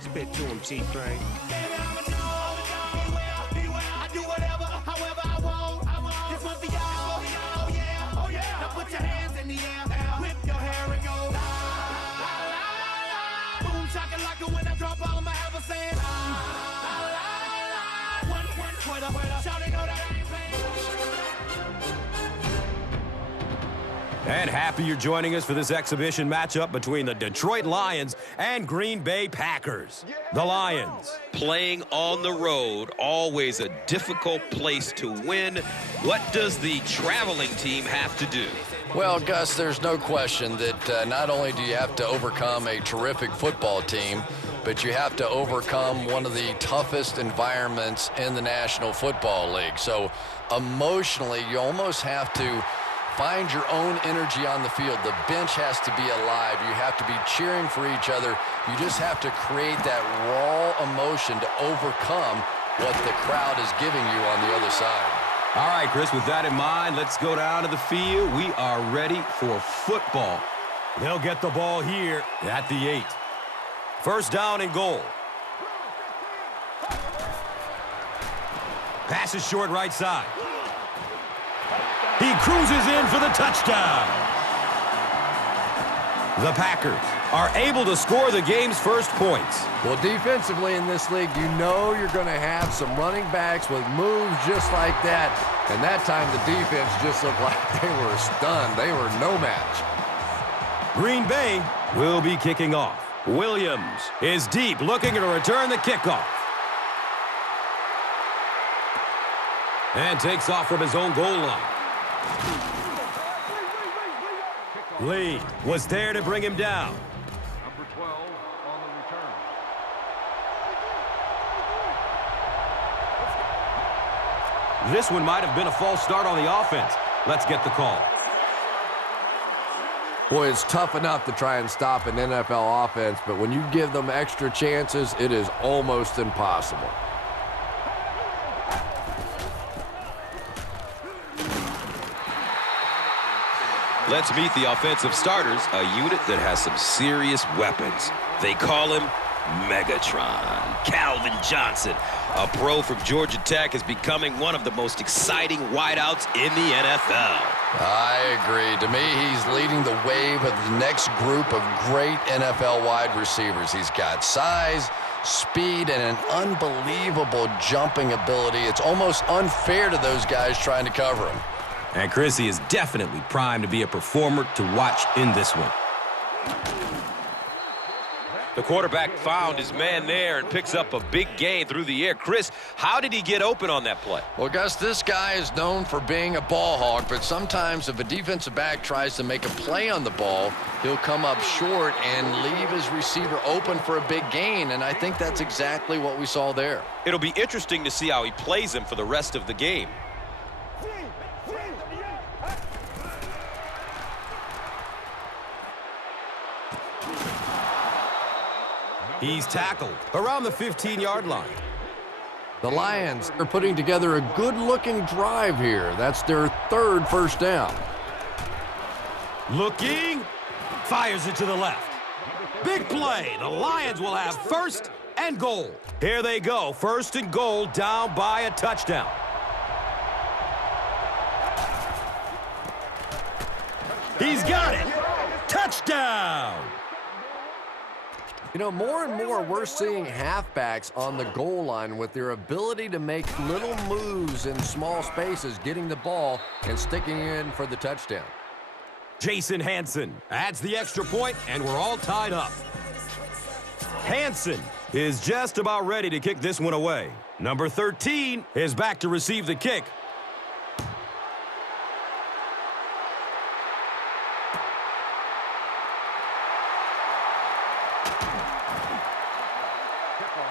Spit to him, T-Pain. I do whatever, however I want. This one for y'all. Oh yeah, oh yeah. Now put your hands in the air, whip your hair and go la la la la. Boom shakalaka when I drop, I'ma have a saying la la la. One Twitter, shout it, know that I ain't playing. And happy you're joining us for this exhibition matchup between the Detroit Lions and Green Bay Packers. The Lions. Playing on the road, always a difficult place to win. What does the traveling team have to do? Well, Gus, there's no question that not only do you have to overcome a terrific football team, but you have to overcome one of the toughest environments in the National Football League. So emotionally, you almost have to find your own energy on the field. The bench has to be alive. You have to be cheering for each other. You just have to create that raw emotion to overcome what the crowd is giving you on the other side. All right, Chris, with that in mind, let's go down to the field. We are ready for football. They'll get the ball here at the 8. First down and goal. Pass is short right side. He cruises in for the touchdown. The Packers are able to score the game's first points. Well, defensively in this league, you know you're going to have some running backs with moves just like that. And that time the defense just looked like they were stunned. They were no match. Green Bay will be kicking off. Williams is deep, looking to return the kickoff. And takes off from his own goal line. Lee was there to bring him down. Number 12 on the return. This one might have been a false start on the offense. Let's get the call. Boy, it's tough enough to try and stop an NFL offense, but when you give them extra chances, it is almost impossible. Let's meet the offensive starters, a unit that has some serious weapons. They call him Megatron. Calvin Johnson, a pro from Georgia Tech, is becoming one of the most exciting wideouts in the NFL. I agree. To me, he's leading the wave of the next group of great NFL wide receivers. He's got size, speed, and an unbelievable jumping ability. It's almost unfair to those guys trying to cover him. And Chrissy is definitely primed to be a performer to watch in this one. The quarterback found his man there and picks up a big gain through the air. Chris, how did he get open on that play? Well, Gus, this guy is known for being a ball hawk, but sometimes if a defensive back tries to make a play on the ball, he'll come up short and leave his receiver open for a big gain, and I think that's exactly what we saw there. It'll be interesting to see how he plays him for the rest of the game. He's tackled around the 15-yard line. The Lions are putting together a good-looking drive here. That's their third first down. Looking, fires it to the left. Big play. The Lions will have first and goal. Here they go, first and goal, down by a touchdown. He's got it. Touchdown. You know, more and more we're seeing halfbacks on the goal line with their ability to make little moves in small spaces, getting the ball and sticking in for the touchdown. Jason Hanson adds the extra point, and we're all tied up. Hanson is just about ready to kick this one away. Number 13 is back to receive the kick.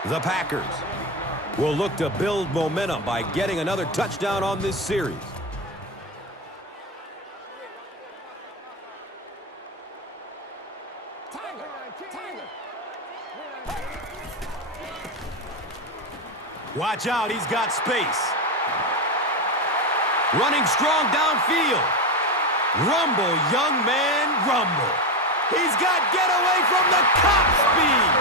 The Packers will look to build momentum by getting another touchdown on this series. Watch out, he's got space. Running strong downfield. Rumble, young man, rumble. He's got getaway from the cop speed.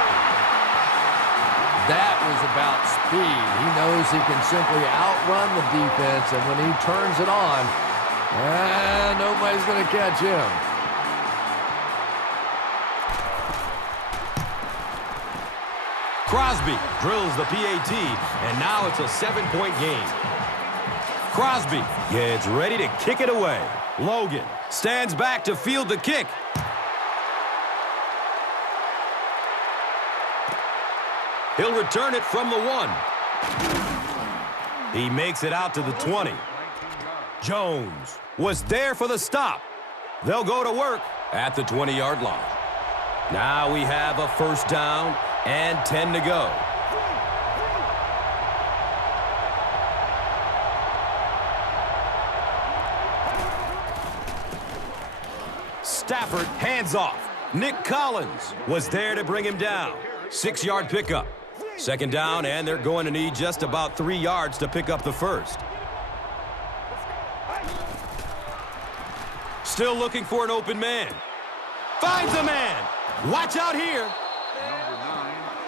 about speed. He knows he can simply outrun the defense, and when he turns it on, nobody's going to catch him. Crosby drills the PAT, and now it's a 7-point game. Crosby gets ready to kick it away. Logan stands back to field the kick. He'll return it from the 1. He makes it out to the 20. Jones was there for the stop. They'll go to work at the 20-yard line. Now we have a first down and 10 to go. Stafford hands off. Nick Collins was there to bring him down. 6-yard pickup. Second down, and they're going to need just about 3 yards to pick up the first. Still looking for an open man. Finds a man. Watch out here.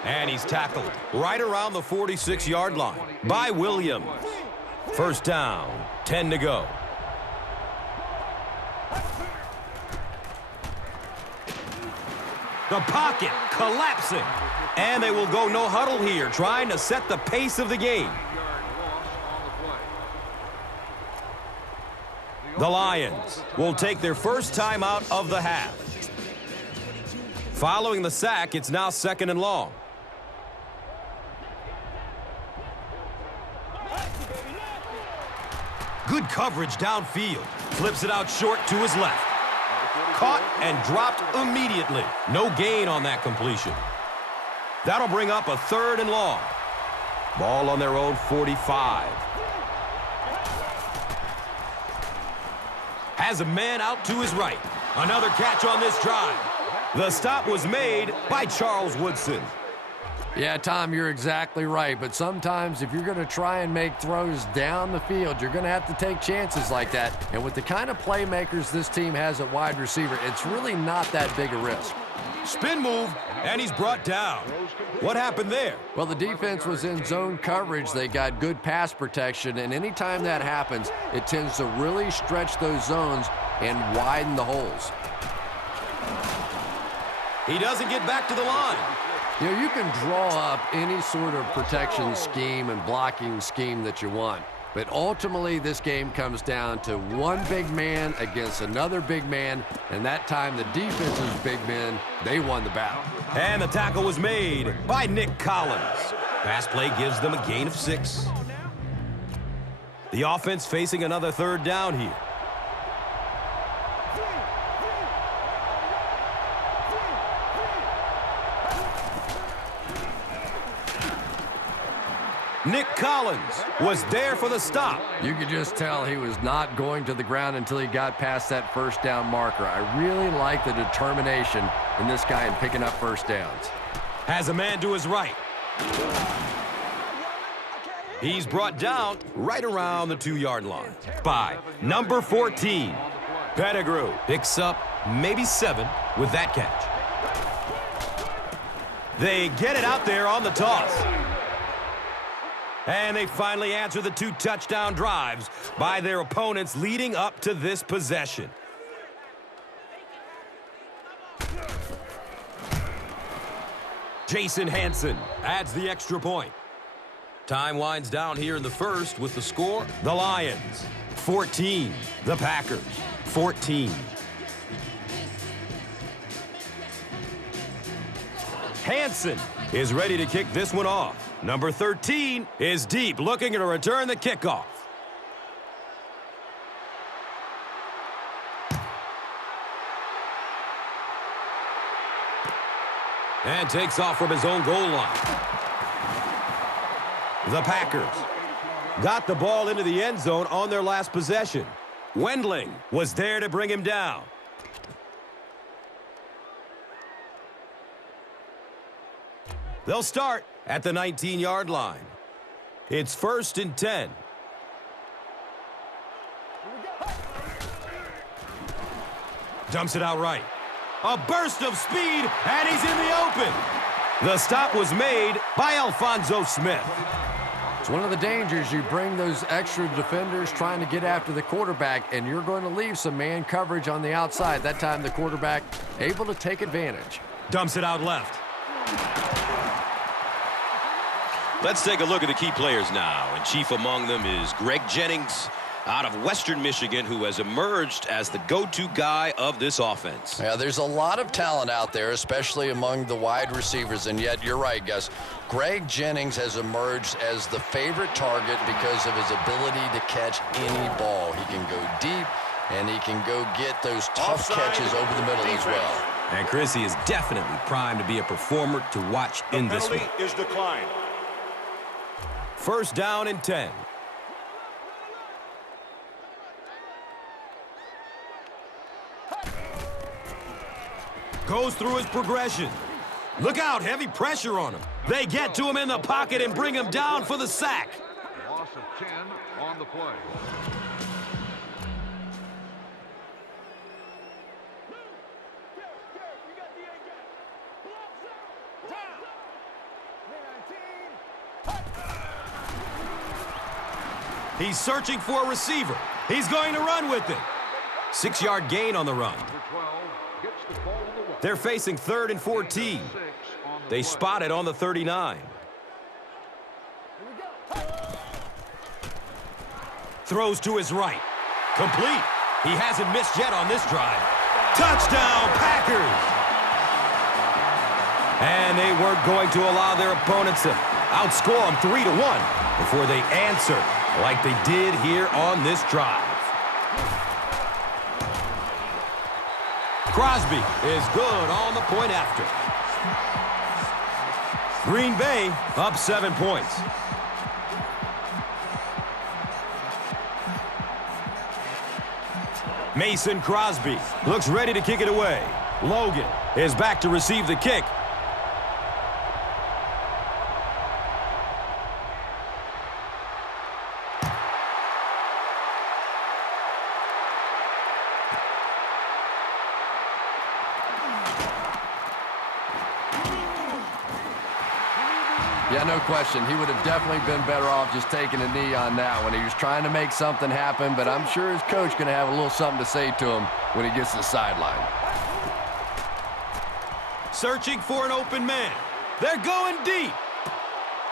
And he's tackled right around the 46-yard line by Williams. First down, 10 to go. The pocket collapsing. And they will go no huddle here, trying to set the pace of the game. The Lions will take their first time out of the half. Following the sack, it's now 2nd and long. Good coverage downfield. Flips it out short to his left. Caught and dropped immediately. No gain on that completion. That'll bring up a 3rd and long. Ball on their own 45. Has a man out to his right. Another catch on this drive. The stop was made by Charles Woodson. Yeah, Tom, you're exactly right. But sometimes if you're going to try and make throws down the field, you're going to have to take chances like that. And with the kind of playmakers this team has at wide receiver, it's really not that big a risk. Spin move, and he's brought down. What happened there? Well, the defense was in zone coverage. They got good pass protection, and anytime that happens, it tends to really stretch those zones and widen the holes. He doesn't get back to the line. You know, you can draw up any sort of protection scheme and blocking scheme that you want. But ultimately, this game comes down to one big man against another big man, and that time the defense's big men, they won the battle. And the tackle was made by Nick Collins. Pass play gives them a gain of 6. The offense facing another 3rd down here. Nick Collins was there for the stop. You could just tell he was not going to the ground until he got past that first down marker. I really like the determination in this guy in picking up first downs. Has a man to his right. He's brought down right around the 2-yard line by number 14. Pettigrew picks up maybe 7 with that catch. They get it out there on the toss. And they finally answer the 2 touchdown drives by their opponents leading up to this possession. Jason Hansen adds the extra point. Time winds down here in the first with the score. The Lions, 14. The Packers, 14. Hansen is ready to kick this one off. Number 13 is deep, looking to return the kickoff. And takes off from his own goal line. The Packers got the ball into the end zone on their last possession. Wendling was there to bring him down. They'll start at the 19-yard line. It's 1st and 10. Dumps it out right. A burst of speed, and he's in the open. The stop was made by Alfonso Smith. It's one of the dangers. You bring those extra defenders trying to get after the quarterback, and you're going to leave some man coverage on the outside. That time the quarterback able to take advantage. Dumps it out left. Let's take a look at the key players now, and chief among them is Greg Jennings out of Western Michigan, who has emerged as the go-to guy of this offense. Yeah, there's a lot of talent out there, especially among the wide receivers, and yet you're right, Gus. Greg Jennings has emerged as the favorite target because of his ability to catch any ball. He can go deep, and he can go get those tough catches over the middle as well. And Chris, he is definitely primed to be a performer to watch in this one. Penalty is declined. First down and 10. Goes through his progression. Look out, heavy pressure on him. They get to him in the pocket and bring him down for the sack. Loss of 10 on the play. He's searching for a receiver. He's going to run with it. 6-yard gain on the run. Number 12 gets the ball on the way. They're facing 3rd and 14. They spot it on the 39. Throws to his right. Complete. He hasn't missed yet on this drive. Touchdown, Packers! And they weren't going to allow their opponents to outscore them 3-1 before they answer like they did here on this drive. Crosby is good on the point after. Green Bay up 7 points. Mason Crosby looks ready to kick it away. Logan is back to receive the kick. Yeah, no question. He would have definitely been better off just taking a knee on that one. He was trying to make something happen, but I'm sure his coach going to have a little something to say to him when he gets to the sideline. Searching for an open man. They're going deep.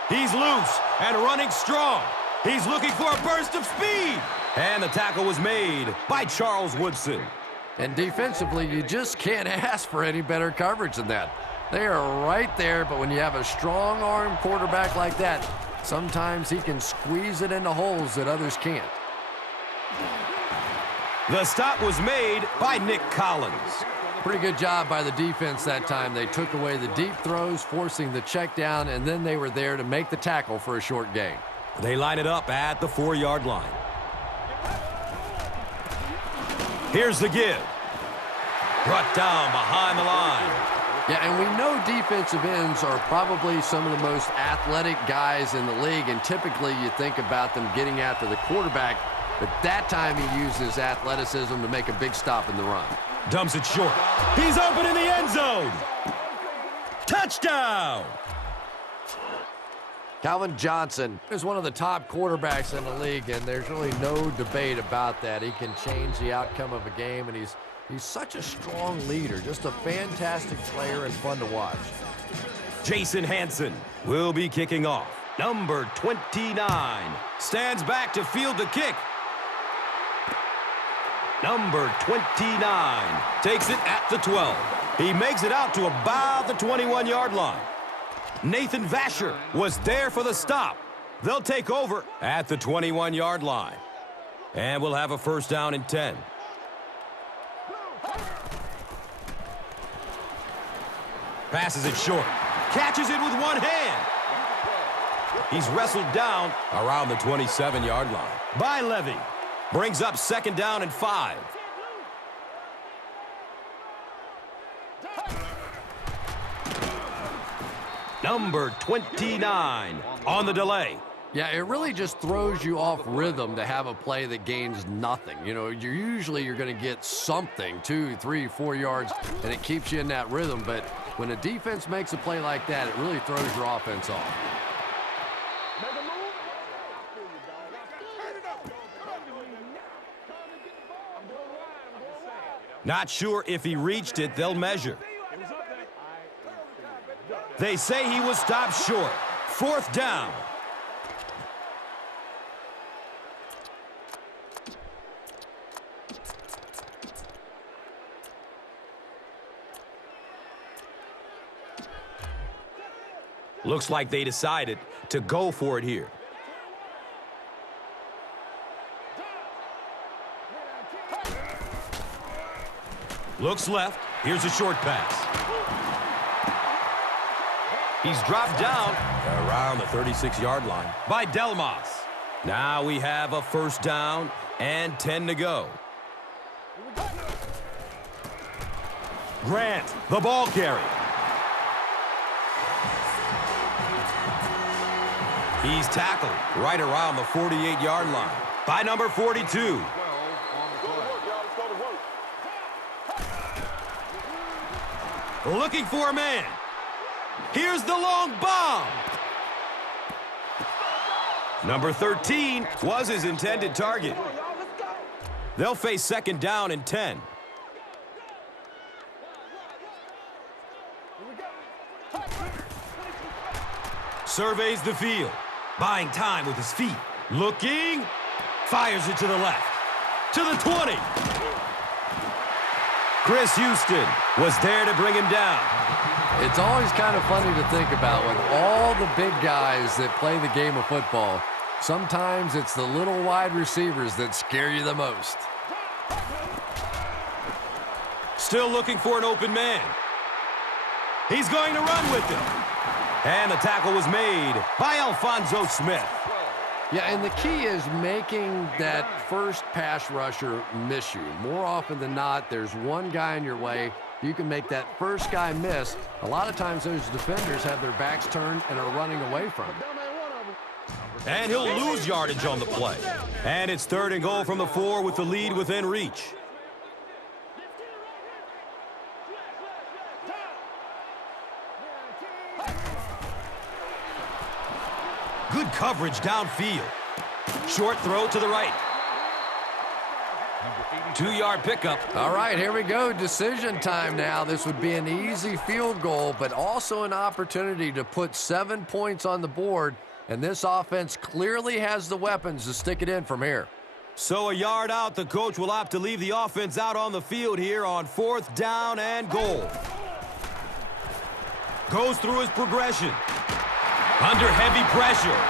He's loose and running strong. He's looking for a burst of speed. And the tackle was made by Charles Woodson. And defensively, you just can't ask for any better coverage than that. They are right there, but when you have a strong-arm quarterback like that, sometimes he can squeeze it into holes that others can't. The stop was made by Nick Collins. Pretty good job by the defense that time. They took away the deep throws, forcing the check down, and then they were there to make the tackle for a short gain. They line it up at the 4-yard line. Here's the give. Brought down behind the line. Yeah, and we know defensive ends are probably some of the most athletic guys in the league, and typically you think about them getting after the quarterback, but that time he used his athleticism to make a big stop in the run. Dumps it short. He's open in the end zone. Touchdown! Calvin Johnson is one of the top quarterbacks in the league, and there's really no debate about that. He can change the outcome of a game, and he's such a strong leader, just a fantastic player and fun to watch. Jason Hanson will be kicking off. Number 29 stands back to field the kick. Number 29 takes it at the 12. He makes it out to about the 21-yard line. Nathan Vasher was there for the stop. They'll take over at the 21-yard line. And we'll have a first down and 10. Passes it short. Catches it with one hand. He's wrestled down around the 27-yard line by Levy. Brings up second down and 5. Number 29 on the delay. Yeah, it really just throws you off rhythm to have a play that gains nothing. You know, you're going to get something, 2, 3, 4 yards, and it keeps you in that rhythm. But when a defense makes a play like that, it really throws your offense off. Not sure if he reached it. They'll measure. They say he was stopped short. 4th down. Looks like they decided to go for it here. Looks left. Here's a short pass. He's dropped down around the 36-yard line by Delmas. Now we have a 1st down and 10 to go. Grant, the ball carrier. He's tackled right around the 48-yard line by number 42. Looking for a man. Here's the long bomb. Number 13 was his intended target. They'll face 2nd down and 10. Surveys the field. Buying time with his feet. Looking. Fires it to the left. To the 20. Chris Houston was there to bring him down. It's always kind of funny to think about with all the big guys that play the game of football. Sometimes it's the little wide receivers that scare you the most. Still looking for an open man. He's going to run with it. And the tackle was made by Alfonso Smith. Yeah, and the key is making that first pass rusher miss you. More often than not, there's one guy in your way. You can make that first guy miss. A lot of times those defenders have their backs turned and are running away from him. And he'll lose yardage on the play. And it's 3rd and goal from the 4 with the lead within reach. Good coverage downfield. Short throw to the right. 2-yard pickup. All right, here we go. Decision time now. This would be an easy field goal, but also an opportunity to put 7 points on the board. And this offense clearly has the weapons to stick it in from here. So a yard out, the coach will opt to leave the offense out on the field here on 4th down and goal. Goes through his progression. Under heavy pressure.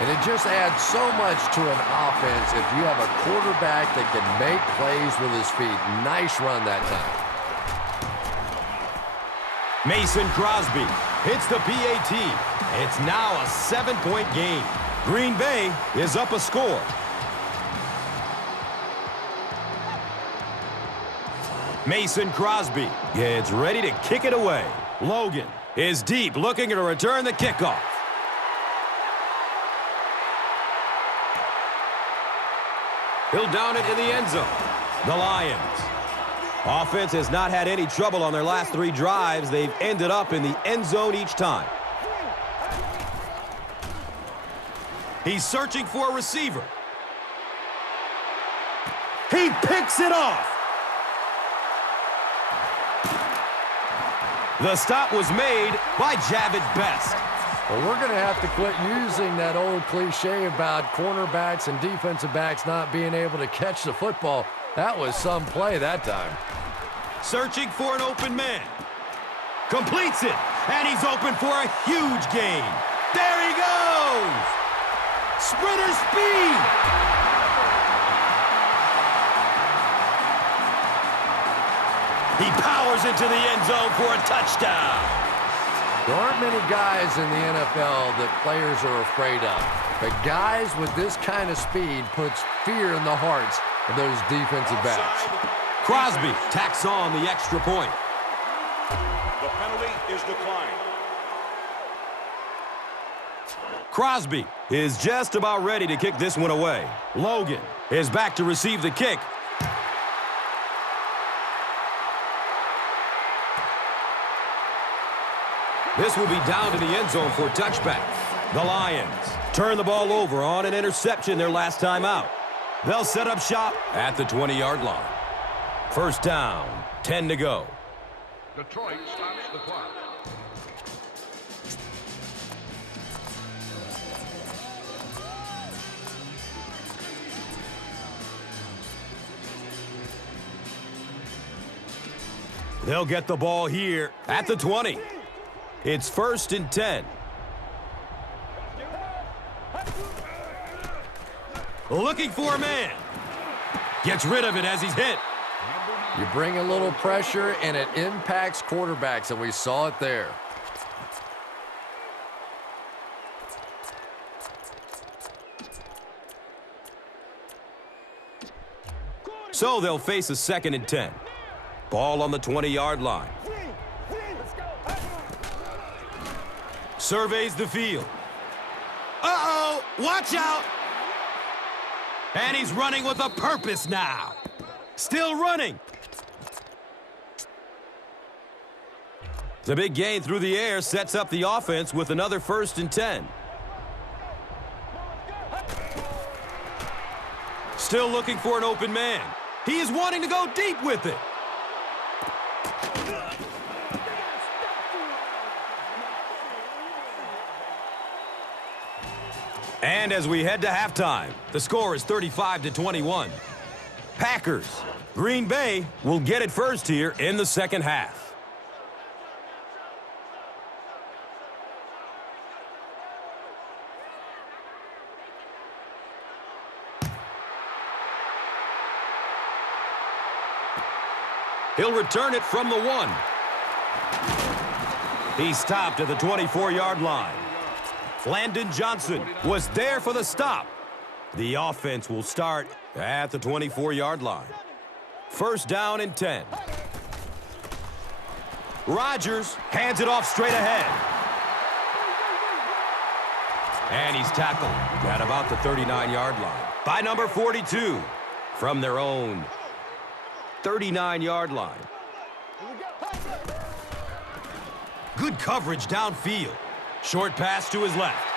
And it just adds so much to an offense if you have a quarterback that can make plays with his feet. Nice run that time. Mason Crosby hits the PAT. It's now a 7-point game. Green Bay is up a score. Mason Crosby gets ready to kick it away. Logan is deep, looking to return the kickoff. He'll down it in the end zone. The Lions. Offense has not had any trouble on their last 3 drives. They've ended up in the end zone each time. He's searching for a receiver. He picks it off. The stop was made by Javid Best. Well, we're going to have to quit using that old cliche about cornerbacks and defensive backs not being able to catch the football. That was some play that time. Searching for an open man. Completes it, and he's open for a huge gain. There he goes! Sprinter speed! He powers into the end zone for a touchdown. There aren't many guys in the NFL that players are afraid of. But guys with this kind of speed puts fear in the hearts of those defensive backs. Crosby tacks on the extra point. The penalty is declined. Crosby is just about ready to kick this one away. Logan is back to receive the kick. This will be down to the end zone for a touchback. The Lions turn the ball over on an interception their last time out. They'll set up shop at the 20-yard line. First down, 10 to go. Detroit stops the clock. They'll get the ball here at the 20. It's 1st and 10. Looking for a man. Gets rid of it as he's hit. You bring a little pressure, and it impacts quarterbacks, and we saw it there. So they'll face a 2nd and 10. Ball on the 20-yard line. Surveys the field. Uh-oh, watch out. And he's running with a purpose now. Still running. The big gain through the air sets up the offense with another 1st and 10. Still looking for an open man. He is wanting to go deep with it. And as we head to halftime, the score is 35-21. Packers. Green Bay will get it first here in the second half. He'll return it from the 1. He stopped at the 24-yard line. Landon Johnson was there for the stop. The offense will start at the 24-yard line. First down and 10. Rodgers hands it off straight ahead. And he's tackled at about the 39-yard line by number 42 from their own 39-yard line. Good coverage downfield. Short pass to his left.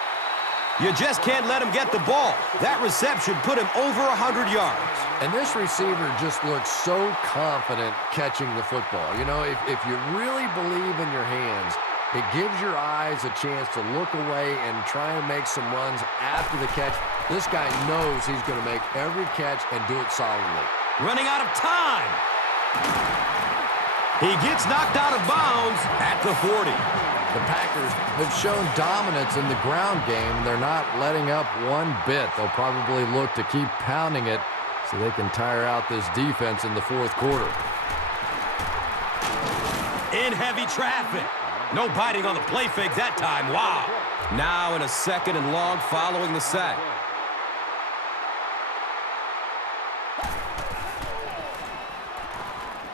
You just can't let him get the ball. That reception put him over 100 yards. And this receiver just looks so confident catching the football. You know, if you really believe in your hands, it gives your eyes a chance to look away and try and make some runs after the catch. This guy knows he's going to make every catch and do it solidly. Running out of time. He gets knocked out of bounds at the 40. The Packers have shown dominance in the ground game. They're not letting up one bit. They'll probably look to keep pounding it so they can tire out this defense in the fourth quarter. In heavy traffic. No biting on the play fake that time. Wow. Now in a 2nd and long following the sack.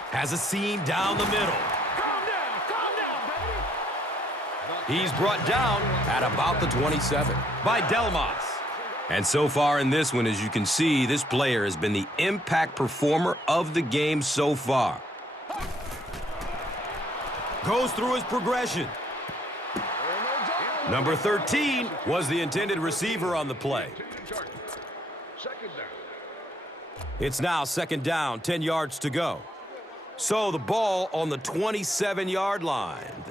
Has a seam down the middle. He's brought down at about the 27 by Delmas. And so far in this one, as you can see, this player has been the impact performer of the game so far. Goes through his progression. Number 13 was the intended receiver on the play. It's now 2nd down, 10 yards to go. So the ball on the 27-yard line.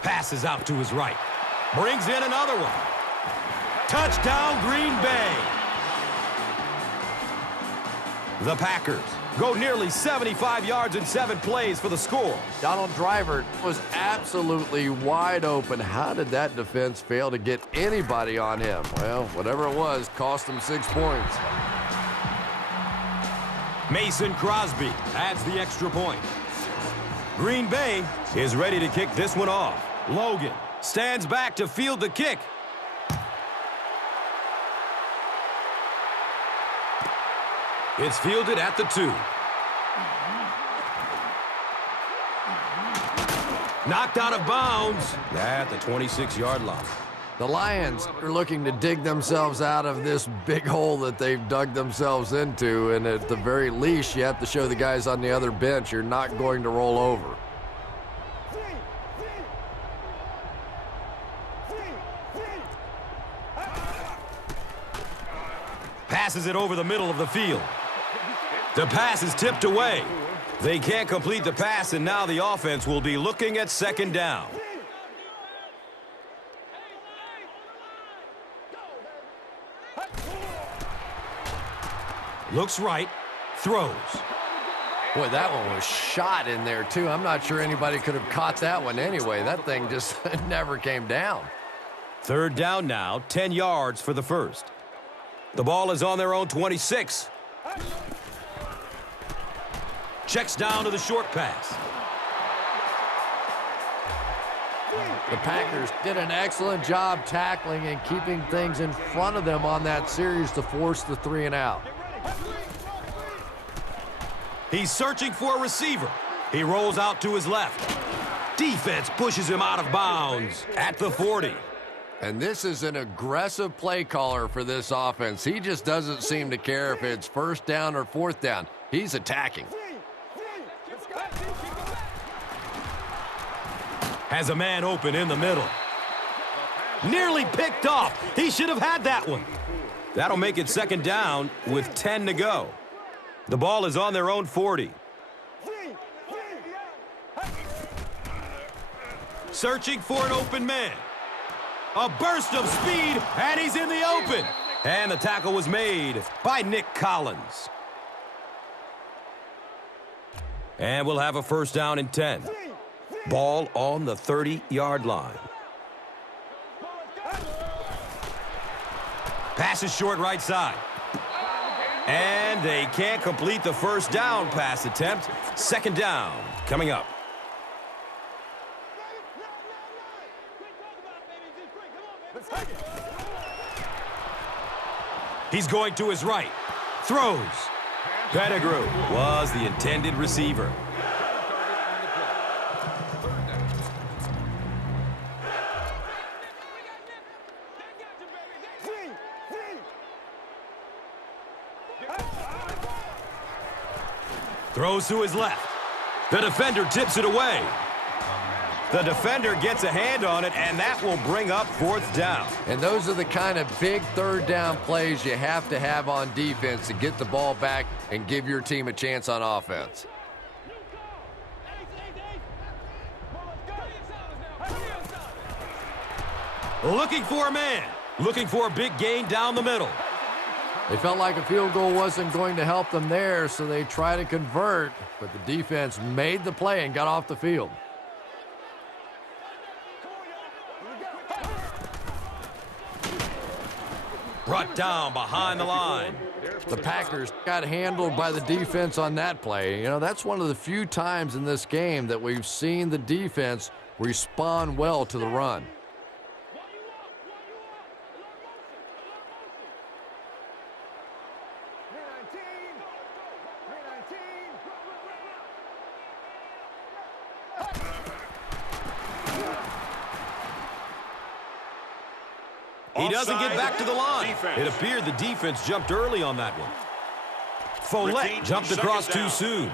Passes out to his right. Brings in another one. Touchdown, Green Bay. The Packers go nearly 75 yards in 7 plays for the score. Donald Driver was absolutely wide open. How did that defense fail to get anybody on him? Well, whatever it was, cost them 6 points. Mason Crosby adds the extra point. Green Bay is ready to kick this one off. Logan stands back to field the kick. It's fielded at the 2. Knocked out of bounds at the 26-yard line. The Lions are looking to dig themselves out of this big hole that they've dug themselves into, and at the very least, you have to show the guys on the other bench you're not going to roll over. Passes it over the middle of the field. The pass is tipped away. They can't complete the pass, and now the offense will be looking at second down. Looks right, throws. Boy, that one was shot in there, too. I'm not sure anybody could have caught that one anyway. That thing just never came down. Third down now, 10 yards for the first. The ball is on their own 26. Checks down to the short pass. The Packers did an excellent job tackling and keeping things in front of them on that series to force the 3-and-out. He's searching for a receiver. He rolls out to his left. Defense pushes him out of bounds at the 40. And this is an aggressive play caller for this offense. He just doesn't seem to care if it's first down or fourth down. He's attacking. Has a man open in the middle. Nearly picked off. He should have had that one. That'll make it second down with 10 to go. The ball is on their own 40. Searching for an open man. A burst of speed, and he's in the open. And the tackle was made by Nick Collins. And we'll have a first down and 10. Ball on the 30-yard line. Pass is short right side. And they can't complete the first down pass attempt. Second down coming up. He's going to his right. Throws. Pettigrew was the intended receiver. Throws to his left. The defender tips it away. The defender gets a hand on it, and that will bring up fourth down. And those are the kind of big third down plays you have to have on defense to get the ball back and give your team a chance on offense. Looking for a man. Looking for a big gain down the middle. They felt like a field goal wasn't going to help them there, so they tried to convert, but the defense made the play and got off the field. Brought down behind the line. The Packers got handled by the defense on that play. You know, that's one of the few times in this game that we've seen the defense respond well to the run. He doesn't get back to the line. It appeared the defense jumped early on that one. Follett jumped across too soon.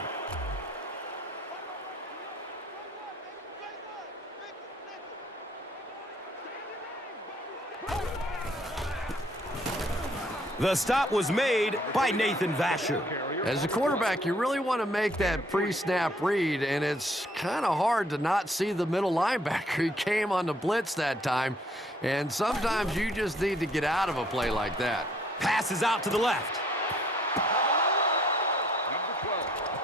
The stop was made by Nathan Vasher. As a quarterback, you really want to make that pre-snap read, and it's kind of hard to not see the middle linebacker. He came on the blitz that time, and sometimes you just need to get out of a play like that. Passes out to the left.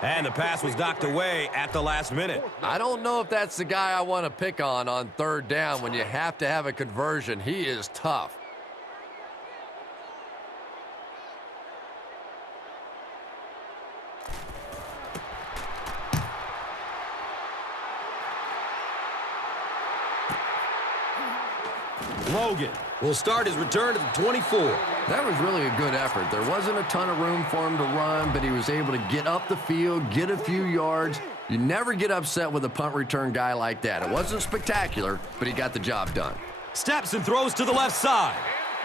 And the pass was knocked away at the last minute. I don't know if that's the guy I want to pick on third down when you have to have a conversion. He is tough. Logan will start his return to the 24. That was really a good effort. There wasn't a ton of room for him to run, but he was able to get up the field, get a few yards, You never get upset with a punt return guy like that. It wasn't spectacular, but he got the job done. Steps and throws to the left side.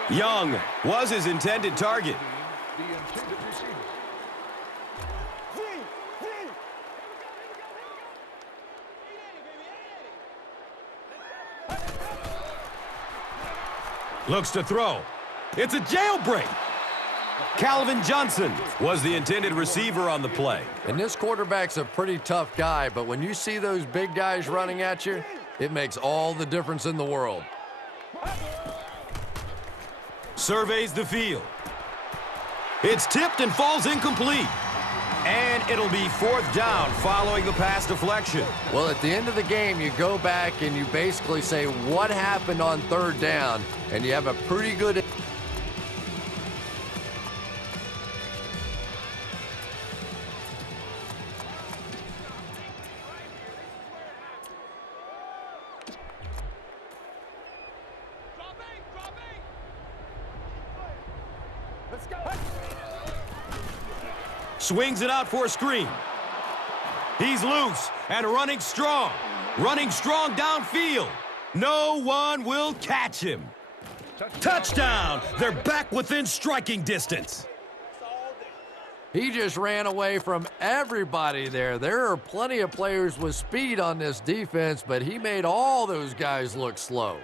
Young was his intended target. The intended receiver. Looks to throw. It's a jailbreak. Calvin Johnson was the intended receiver on the play. And this quarterback's a pretty tough guy, but when you see those big guys running at you, it makes all the difference in the world. Surveys the field. It's tipped and falls incomplete. And it'll be 4th down following the pass deflection. Well, at the end of the game, you go back and you basically say, what happened on 3rd down? And you have a pretty good... Swings it out for a screen. He's loose and running strong. Running strong downfield. No one will catch him. Touchdown! They're back within striking distance. He just ran away from everybody there. There are plenty of players with speed on this defense, but he made all those guys look slow.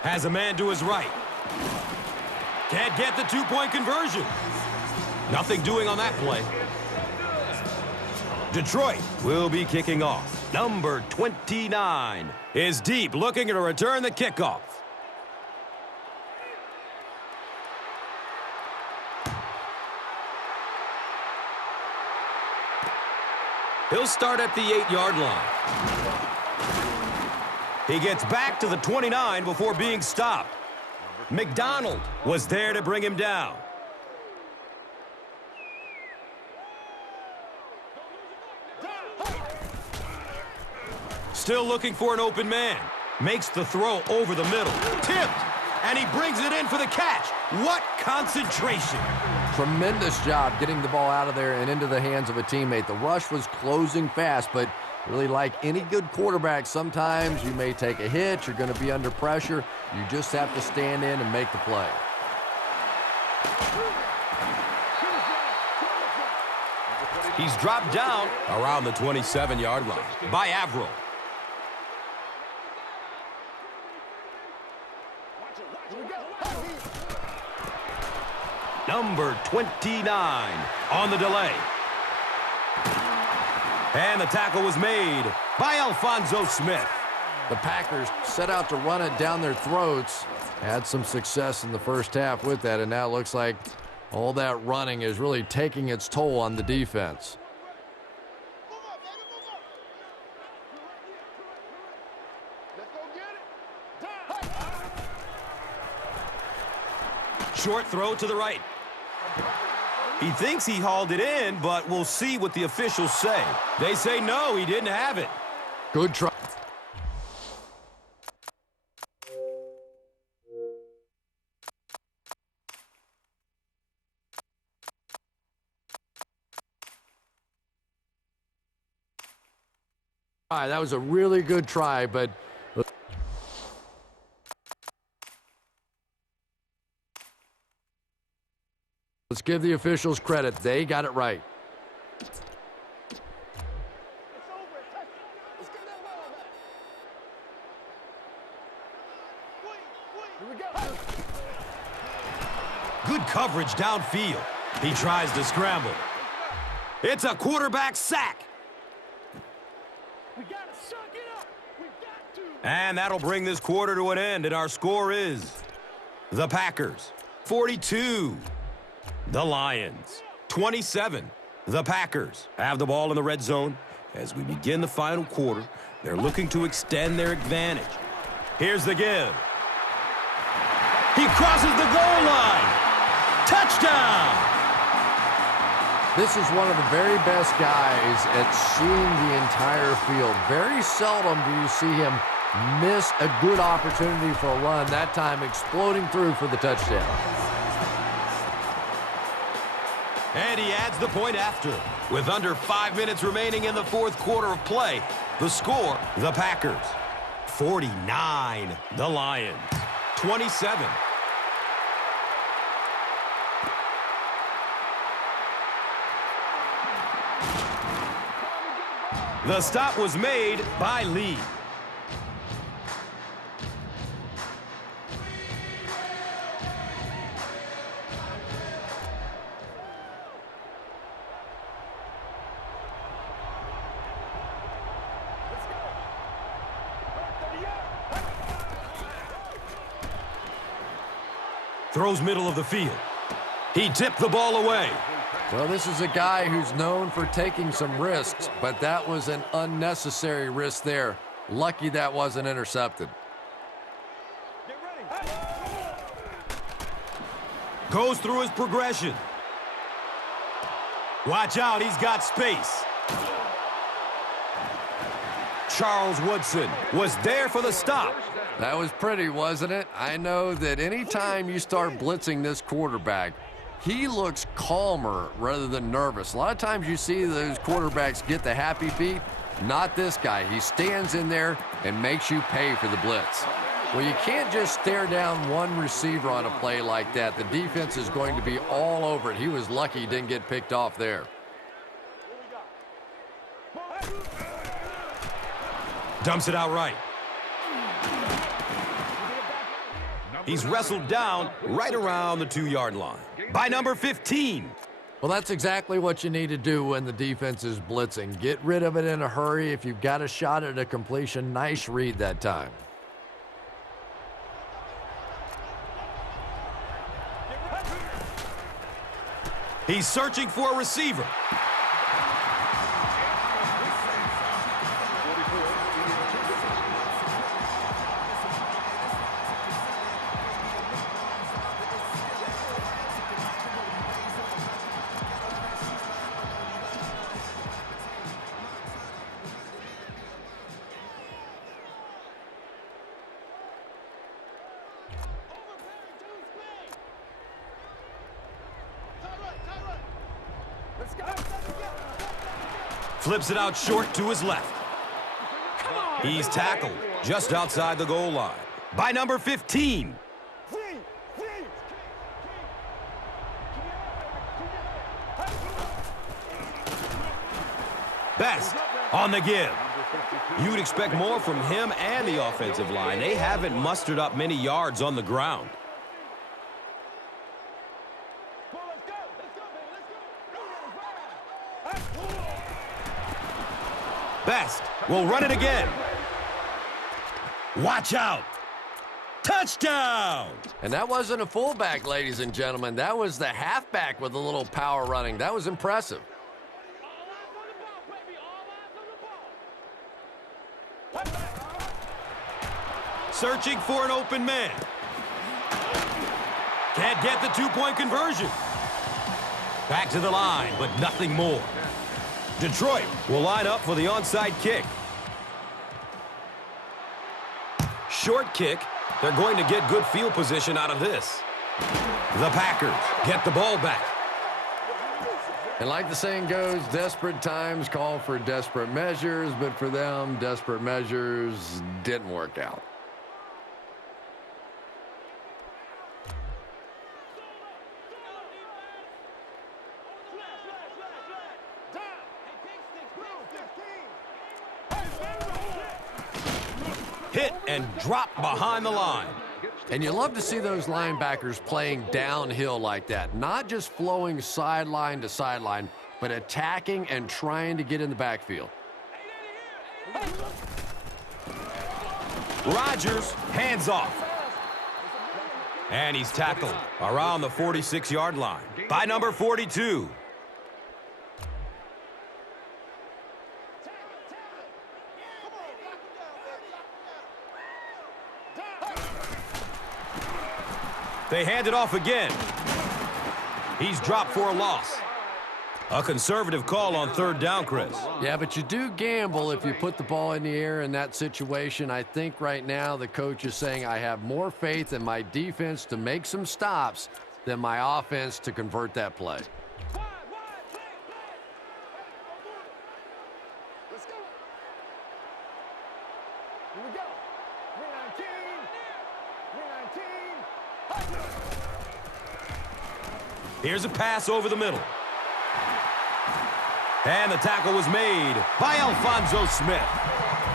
Has a man to his right. Can't get the 2-point conversion. Nothing doing on that play. Detroit will be kicking off. Number 29 is deep, looking to return the kickoff. He'll start at the 8-yard line. He gets back to the 29 before being stopped. McDonald was there to bring him down. Still looking for an open man. Makes the throw over the middle. Tipped, and he brings it in for the catch. What concentration. Tremendous job getting the ball out of there and into the hands of a teammate. The rush was closing fast, but really, like any good quarterback, sometimes you may take a hit, you're going to be under pressure. You just have to stand in and make the play. He's dropped down around the 27-yard line by Averill. Number 29 on the delay. And the tackle was made by Alfonso Smith. The Packers set out to run it down their throats. Had some success in the first half with that, and now it looks like all that running is really taking its toll on the defense. Short throw to the right. He thinks he hauled it in, but we'll see what the officials say. They say no, he didn't have it. Good try. All right, that was a really good try, but let's give the officials credit. They got it right. Good coverage downfield. He tries to scramble. It's a quarterback sack. And that'll bring this quarter to an end, and our score is the Packers 42. The Lions 27. The Packers have the ball in the red zone. As we begin the final quarter, they're looking to extend their advantage. Here's the give. He crosses the goal line. Touchdown! This is one of the very best guys at seeing the entire field. Very seldom do you see him miss a good opportunity for a run, that time exploding through for the touchdown. And And he adds the point after. With under 5 minutes remaining in the fourth quarter of play, the score, the Packers. 49, the Lions. 27. The stop was made by Lee. Throws middle of the field. He tipped the ball away. Well, this is a guy who's known for taking some risks, but that was an unnecessary risk there. Lucky that wasn't intercepted. Goes through his progression. Watch out, he's got space. Charles Woodson was there for the stop. That was pretty, wasn't it? I know that anytime you start blitzing this quarterback, he looks calmer rather than nervous. A lot of times you see those quarterbacks get the happy feet. Not this guy. He stands in there and makes you pay for the blitz. Well, you can't just stare down one receiver on a play like that. The defense is going to be all over it. He was lucky he didn't get picked off there. Dumps it out right. He's wrestled down right around the 2-yard line by number 15. Well, that's exactly what you need to do when the defense is blitzing. Get rid of it in a hurry. If you've got a shot at a completion, nice read that time. He's searching for a receiver. Flips it out short to his left. He's tackled just outside the goal line by number 15. Best on the give. You'd expect more from him and the offensive line. They haven't mustered up many yards on the ground. Best will run it again. Watch out. Touchdown! And that wasn't a fullback, ladies and gentlemen. That was the halfback with a little power running. That was impressive. Searching for an open man. Can't get the two-point conversion. Back to the line, but nothing more. Detroit will line up for the onside kick. Short kick. They're going to get good field position out of this. The Packers get the ball back. And like the saying goes, desperate times call for desperate measures, but for them, desperate measures didn't work out. Hit and drop behind the line. And you love to see those linebackers playing downhill like that. Not just flowing sideline to sideline, but attacking and trying to get in the backfield. Rodgers, hands off. And he's tackled around the 46-yard line by number 42. They hand it off again. He's dropped for a loss. A conservative call on third down, Chris. Yeah, but you do gamble if you put the ball in the air in that situation. I think right now the coach is saying I have more faith in my defense to make some stops than my offense to convert that play. Here's a pass over the middle. And the tackle was made by Alfonso Smith.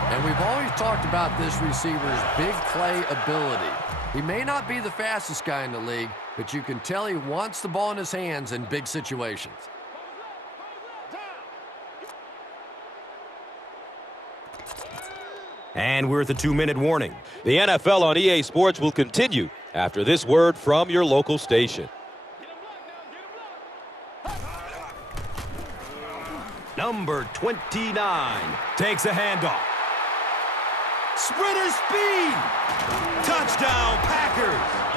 And we've always talked about this receiver's big play ability. He may not be the fastest guy in the league, but you can tell he wants the ball in his hands in big situations. And we're at the 2-minute warning. The NFL on EA Sports will continue after this word from your local station. Number 29 takes a handoff. Sprinter speed! Touchdown, Packers!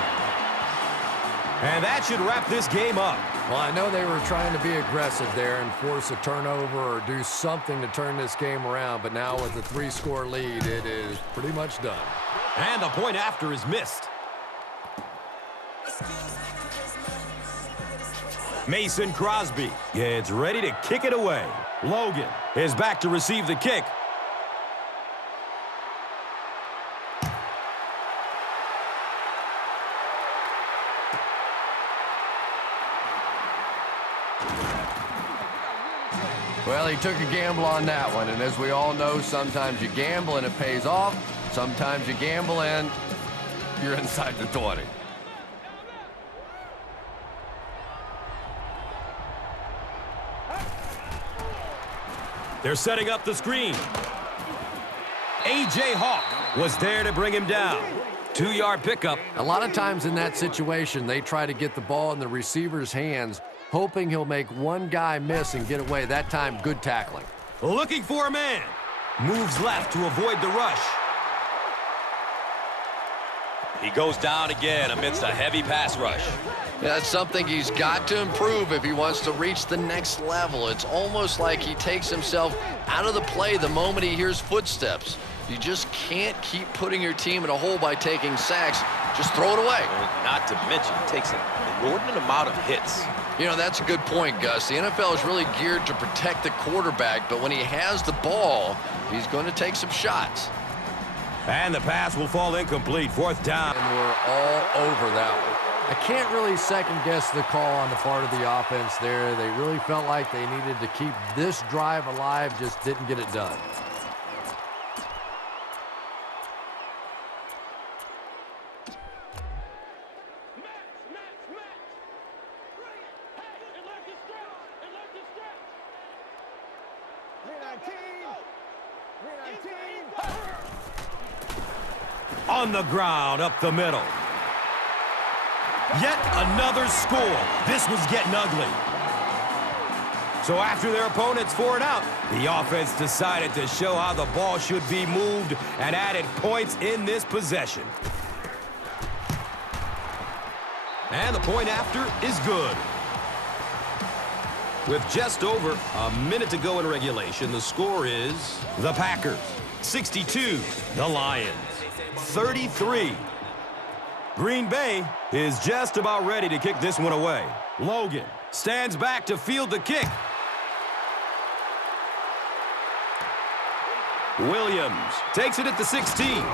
And that should wrap this game up. Well, I know they were trying to be aggressive there and force a turnover or do something to turn this game around, but now with a 3-score lead, it is pretty much done. And the point after is missed. Mason Crosby gets ready to kick it away. Logan is back to receive the kick. Well, he took a gamble on that one, and as we all know, sometimes you gamble and it pays off. Sometimes you gamble and you're inside the 20. They're setting up the screen. A.J. Hawk was there to bring him down. 2-yard pickup. A lot of times in that situation, they try to get the ball in the receiver's hands, hoping he'll make one guy miss and get away. That time, good tackling. Looking for a man. Moves left to avoid the rush. He goes down again amidst a heavy pass rush. Yeah, that's something he's got to improve if he wants to reach the next level. It's almost like he takes himself out of the play the moment he hears footsteps. You just can't keep putting your team in a hole by taking sacks. Just throw it away. Not to mention, he takes an inordinate amount of hits. You know, that's a good point, Gus. The NFL is really geared to protect the quarterback, but when he has the ball, he's going to take some shots. And the pass will fall incomplete. 4th down. And we're all over that one. I can't really second-guess the call on the part of the offense there. They really felt like they needed to keep this drive alive, just didn't get it done. On the ground, up the middle. Yet another score. This was getting ugly. So after their opponents 4 out, the offense decided to show how the ball should be moved and added points in this possession. And the point after is good. With just over a minute to go in regulation, the score is the Packers 62, the Lions 33. Green Bay is just about ready to kick this one away. Logan stands back to field the kick. Williams takes it at the 16.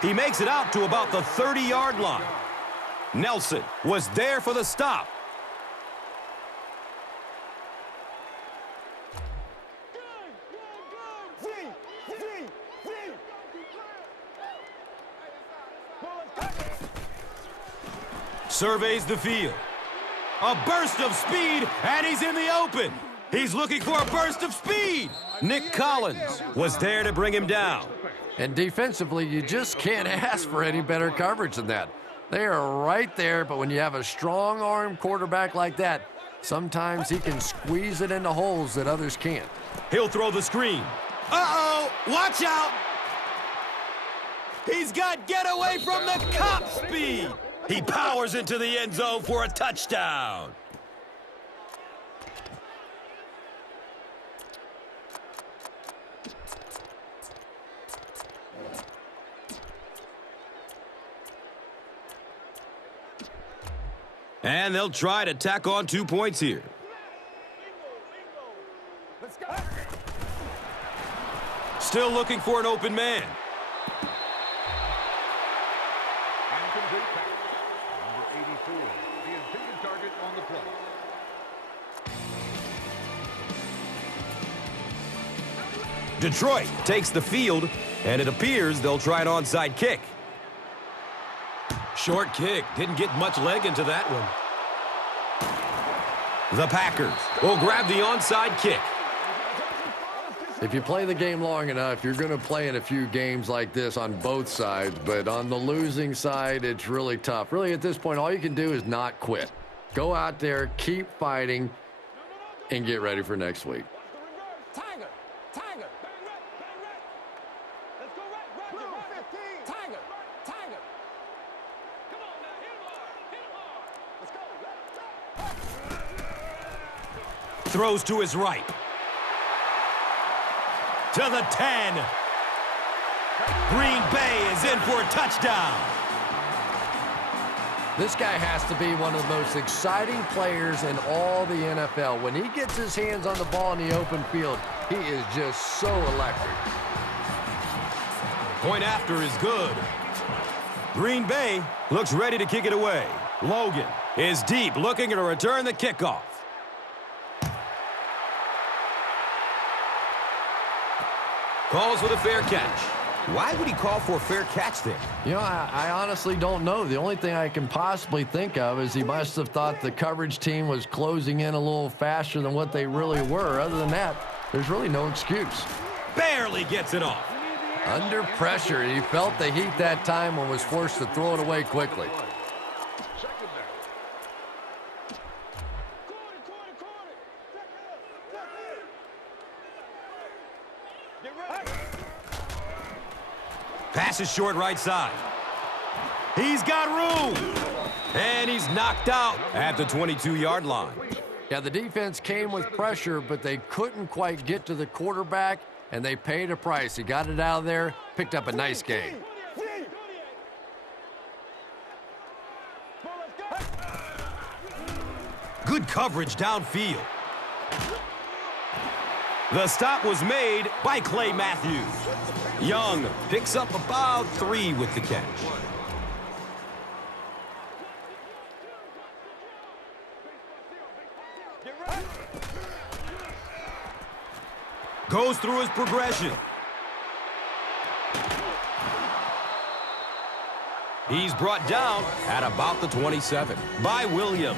He makes it out to about the 30-yard line. Nelson was there for the stop. Surveys the field. A burst of speed, and he's in the open. He's looking for a burst of speed. Nick Collins was there to bring him down. And defensively, you just can't ask for any better coverage than that. They are right there, but when you have a strong-arm quarterback like that, sometimes he can squeeze it into holes that others can't. He'll throw the screen. Uh-oh, watch out. He's got get away from the cop speed. He powers into the end zone for a touchdown. And they'll try to tack on 2 points here. Still looking for an open man. is a pass. Number 84, the intended target on the play. Detroit takes the field, and it appears they'll try an onside kick. Short kick. Didn't get much leg into that one. The Packers will grab the onside kick. If you play the game long enough, you're going to play in a few games like this on both sides, but on the losing side, it's really tough. Really, at this point, all you can do is not quit. Go out there, keep fighting, and get ready for next week. Tiger, Tiger. Let's go right, Roger, Roger. Tiger, Tiger. Come on now, hit him hard. Let's go. Throws to his right. To the 10. Green Bay is in for a touchdown. This guy has to be one of the most exciting players in all the NFL. When he gets his hands on the ball in the open field, he is just so electric. Point after is good. Green Bay looks ready to kick it away. Logan is deep, looking to return the kickoff. Calls with a fair catch. Why would he call for a fair catch there? You know, I honestly don't know. The only thing I can possibly think of is he must have thought the coverage team was closing in a little faster than what they really were. Other than that, there's really no excuse. Barely gets it off. Under pressure, he felt the heat that time and was forced to throw it away quickly. Second down. Pass is short right side. He's got room. And he's knocked out at the 22-yard line. Yeah, the defense came with pressure, but they couldn't quite get to the quarterback, and they paid a price. He got it out of there, picked up a nice gain. Good coverage downfield. The stop was made by Clay Matthews. Young picks up about 3 with the catch. Goes through his progression. He's brought down at about the 27 by Williams.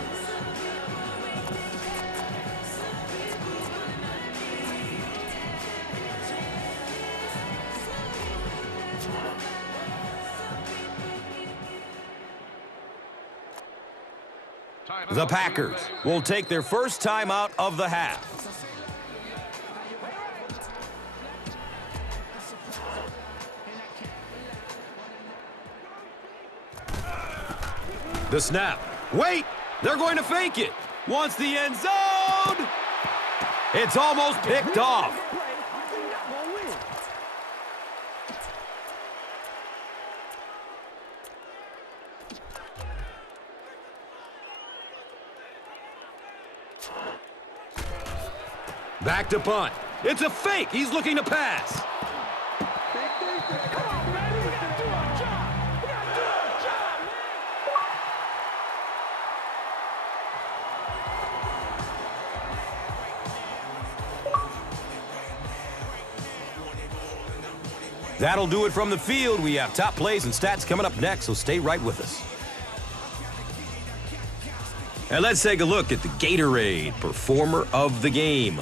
The Packers will take their first time out of the half. The snap. Wait! They're going to fake it. Wants the end zone. It's almost picked off. Back to punt. It's a fake. He's looking to pass. That'll do it from the field. We have top plays and stats coming up next, so stay right with us. And let's take a look at the Gatorade Performer of the Game.